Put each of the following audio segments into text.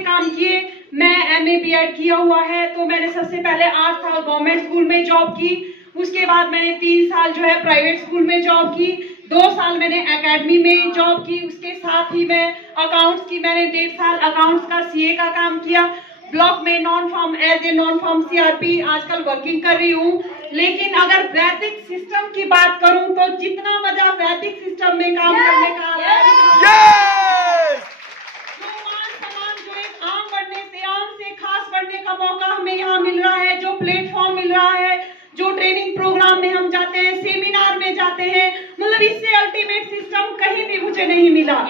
से काम किए। मैं MA BEd किया हुआ है, तो मैंने सबसे पहले 8 साल गवर्नमेंट स्कूल में जॉब की। उसके बाद मैंने 3 साल जो है प्राइवेट स्कूल में जॉब की। 2 साल मैंने एकेडमी में जॉब की। उसके साथ ही मैं अकाउंट्स की, मैंने 1.5 साल अकाउंट्स का CA का काम किया। ब्लॉक में non form as a non form CRP आजकल वर्किंग कर रही हूँ। लेकिन अगर वैदिक सिस्टम की बात करूं तो जितना मजा वैदिक सिस्टम में काम करने का जो एक आम बढ़ने से, आम से खास बढ़ने का मौका हमें यहाँ मिल रहा है, जो प्लेटफॉर्म मिल रहा है, जो ट्रेनिंग प्रोग्राम में हम जाते हैं, सेमिनार में जाते हैं, मतलब इससे अल्टीमेट सिस्टम कहीं भी मुझे नहीं मिला। और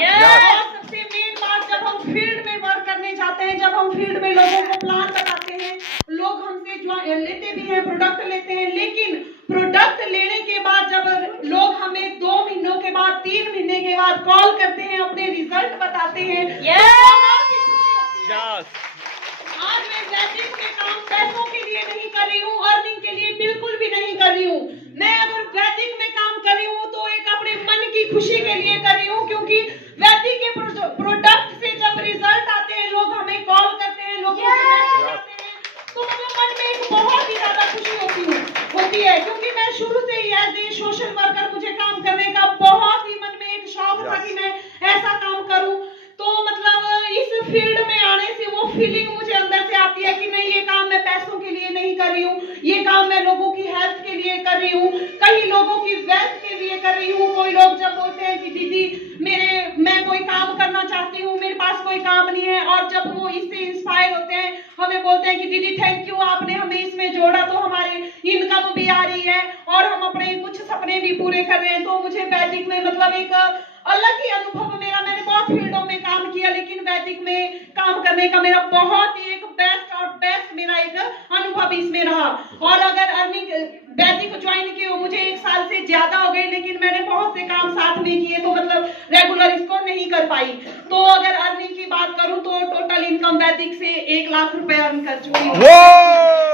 सबसे मेन बात, जब हम फील्ड में वर्क करने जाते हैं, जब हम फील्ड में लोगों को प्लान बताते हैं, लोग हमसे जो लेते भी हैं, प्रोडक्ट लेते हैं, लेकिन प्रोडक्ट लेने के बाद जब लोग हमें 2 महीनों के बाद, 3 महीने के बाद कॉल करते हैं, अपने रिजल्ट बताते हैं, आज मैं वैदिक में काम पैसों के लिए नहीं कर रही हूँ, अर्निंग के लिए बिल्कुल भी नहीं कर रही हूँ। मैं अगर वैदिक में काम कर रही हूँ तो एक अपने मन की खुशी के लिए कर रही हूँ, क्योंकि वैदिक के प्रोडक्ट से जब रिजल्ट आते हैं, लोग हमें कॉल करते हैं, लोग तो मतलब मन में एक बहुत ही ज्यादा खुशी होती है, क्योंकि मैं शुरू से ही एज ए सोशल वर्कर, मुझे काम करने का बहुत ही मन में एक शौक था कि मैं ऐसा काम करूं। तो मतलब इस फील्ड में आने से वो फीलिंग मुझे अंदर से आती है कि नहीं, ये काम मैं पैसों के लिए नहीं कर रही हूँ, ये काम मैं लोगों की हेल्थ के लिए कर रही हूँ, कई लोगों की वेल्थ के लिए कर रही हूँ। कोई लोग जब बोलते हैं कि दीदी मैं कोई काम करना चाहती हूँ, मेरे पास कोई काम नहीं है, और जब वो इससे इंस्पायर होते हैं, हमें बोलते हैं कि दीदी थैंक यू, आपने हमें इसमें जोड़ा तो हमारे इनकम भी आ रही है और हम अपने कुछ सपने भी पूरे कर रहे हैं। तो मुझे वैदिक में मतलब एक अलग ही अनुभव मेरा, मैंने बहुत फील्डों में काम किया, लेकिन वैदिक में काम करने का मेरा बहुत ही एक बेस्ट मेरा एक अनुभव इसमें रहा। और अगर अर्निंग वैदिक ज्वाइन किए मुझे 1 साल से ज्यादा हो गए, लेकिन मैंने बहुत से काम साथ में किए, तो मतलब रेगुलर इसको नहीं कर पाई। तो अगर अर्निंग की बात करूं तो टोटल इनकम वैदिक से 1 लाख रुपए अर्न कर चुकी हूँ।